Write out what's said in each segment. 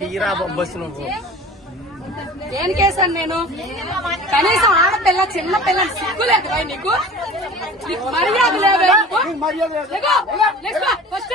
తీరా బస్సు నువ్వు ఏం కేసాను నేను? కనీసం ఆడపిల్ల చిన్న పిల్ల సిగ్గు లేదు భయ్ నీకు? నీకు మర్యాద లేదు ఫస్ట్.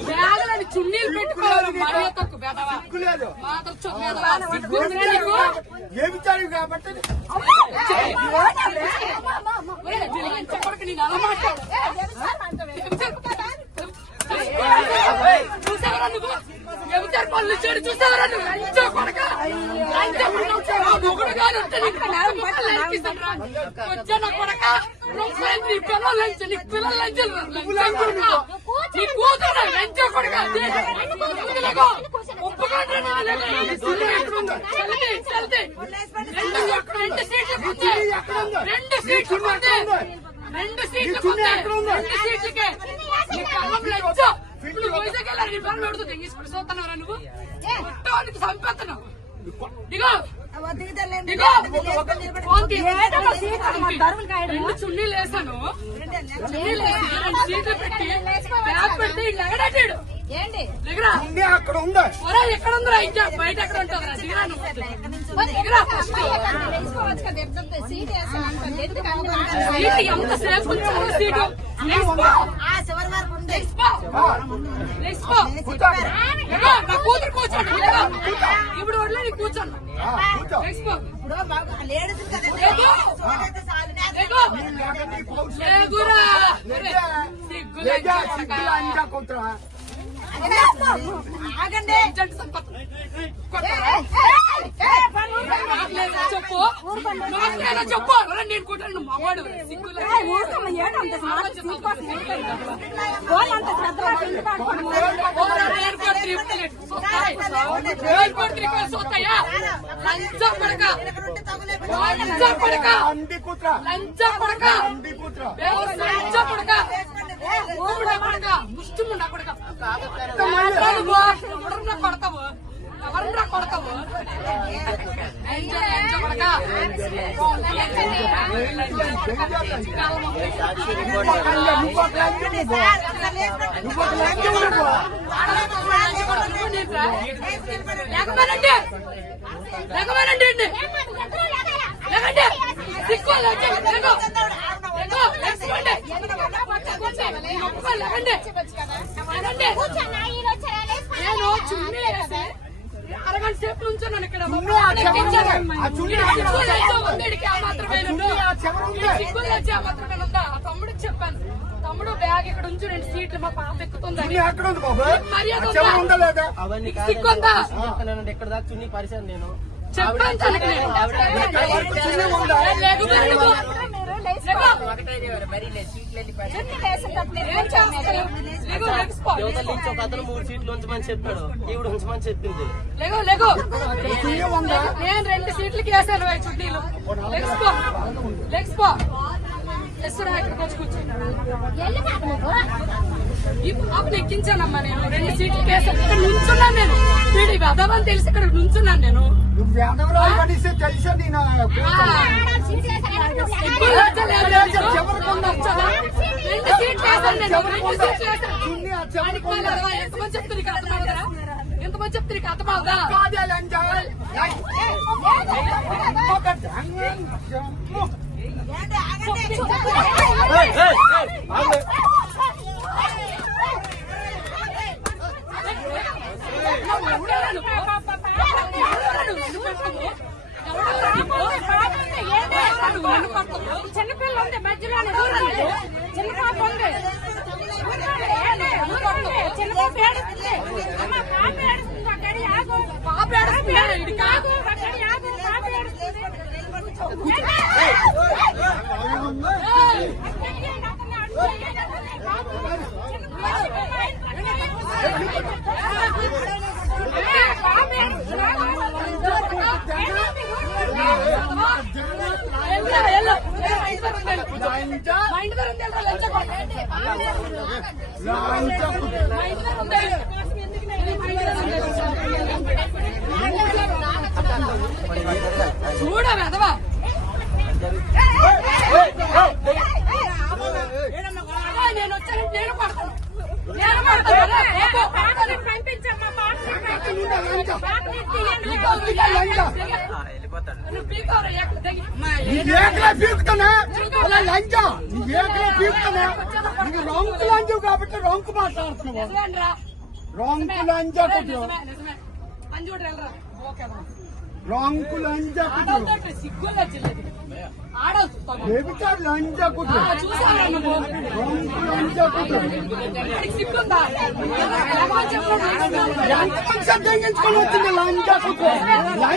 బ్యాగులని చున్నీలు పెట్టుకోవాలి. ఏమిచ్చారు కాబట్టి? కొడుకు నేను అలా మాట్లాడు. చూసావరా నువ్వు? చెడు చూసావరా నువ్వు? కొడక. లంచ కొడక ఆ మొగుడు గారు ఉంటే నీకు నేరం బట్టలు ఎక్కిస్తానురా. వచ్చా నా కొడక. రొంపైంది నీ పిల్లల లంచ పిల్లల లంచ నీ కూతురు లంచ కొడక ఒప్పుకోండి. రెండు సీట్లు. రెండు సీట్లు. రెండు సీట్లు. రెండు సీట్లకే. నీ కళ్ళం లజ్జ. ఇప్పుడు వైజాగ్ వెళ్ళాలి నీ పనులు అడుగుతుంది తీసుకుని చూస్తున్నారా నువ్వు? మొత్తానికి తీ. రెండు చున్నీలు వేసాను చున్నీలు వేసి రెండు సీట్లు పెట్టి బ్యాగ్ పెట్టి లెగడాడు ఏంటి? అక్కడ ఉంది ఎక్కడ ఉందిరా? ఇంకా బయట ఎక్కడ ఉంటుందిరా దిగరా కదా ఎట్లా సీట్ నా కూతురు కూర్చోండి. ఇప్పుడు వదిలే నీ కూర్చోండి. లేడీస్ చెప్పు నేను కొట్టాను సిగ్గు లేక. ఓరా, నేను కొట్టి ఇప్పుడే. సొత్తాయి. నేను కొట్టి ఇక్కడ సొత్తాయా? లంచం కొడక. లంచం కొడక. అంది కుట్ర లంచం కొడక. అంది కుట్ర దేవుడు లంచం కొడక. ఊపిడా కొడక. ముష్టిముండా కొడక. మాట్లాడుకో. ఎవరన్నా కొడతావు ఎవరన్నా కొడతావు లంచం, లంచం కొడక. నువ్వు ఒక లంజ, నువ్వు ఒక లంజ నువ్వు. నువ్వు ఒక లంజ నువ్వు. లేకపోయినండి లేకపోయినండి అండి లేకండి సిక్కు లేకో లేకపోండి లేకండి నేను చున్నీ అరగంట సేపు నుంచున్నాను ఇక్కడ. తమ్ముడికి చెప్పాను. తమ్ముడు బ్యాగ్ ఇక్కడ ఉంచు రెండు సీట్లు మా పాప బాబు? మర్యాద? చెప్తానండి ఎక్కడ దాకా చున్నీ పరిచాను నేను. చెప్పాను ఒక అతను మూడు సీట్లు ఉంచమని చెప్పాడు. ఈవిడ ఉంచమని చెప్పింది. చున్నీ ఉందా నేను రెండు సీట్లకి వేసాను చుట్టీలు లెగ్స్పో లెగ్స్పో ఎస్తురా ఇక్కడికి వచ్చి కూర్చో ఈ పాపను ఎక్కించానమ్మా నేను. రెండు సీట్లకి వేసాను. ఇక్కడ నుంచున్నాను నేను. వీడి వెదవని తెలిసి ఇక్కడ నుంచున్నాను నేను లజ్జ లేదు. రెండు సీట్లు వేసాను నేను రెండు సీట్లు వేసాను చున్నీ ఆ చెవులు వాడికి మళ్ళీ అరవై. ఎంతమంది చెప్తే నీకు అర్థమవుతుందా ఎంతమంది చెప్తే నీకు అర్థమవుదా కాదే లంజ ఒక దంగ. ఏయ్, ఏయ్, ఏయ్, ఆగు. చిన్నపిల్ల ఉంది మధ్యలో చిన్న పాప ఉంది చిన్న పాప ఏడుస్తుంది పాప ఏడుస్తుందా? ఇది కాదు ఏయ్! కూర్చో మా ఇంటి దగ్గర ఉంది ఏంట్రా, లంచ కొడక. లంచా కుట్ర మా ఇంటి దగ్గర ఉంది. మా ఇంటి దగ్గర ఉంది. చూడ వెదవా నేను వచ్చాను నేను పడతాను నేను పడతాను కదా, రేపు పడతాను. ఏకలే పీకుతానా అలా లంచా నీకు ఏకలే పీకుతానా నీకు రొంకు లంచు కాబట్టి రొంకు మాట్లాడుతున్నావు నిజమేనరా? రొంకు లంచా నిజమే, కుట్రు నిజమే, నిజమే. పని చూడు, వెళ్ళరా. ఓకే రా. రొంకు లంచా కుట్రు. ఏమిటా లంచా కుట్రు? రొంకు లంచా కుట్రు లంచా కుట్రు లంచా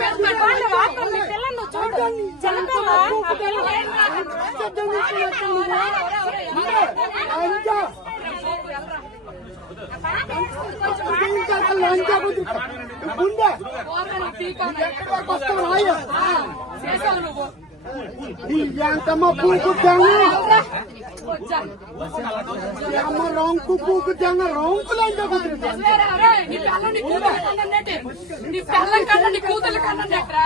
ఎంతమ్మ పూకు తెంగ వచ్చా అమ్మ రొంకు పూకు తెంగ రొంకు లంచా కుట్రు వేరే, ఒరేయ్, నీ పిల్లం నీ కూతురు కన్నన్నట్టే. నీ పిల్లం కన్నా నీ కూతురు కన్నన్నట్రా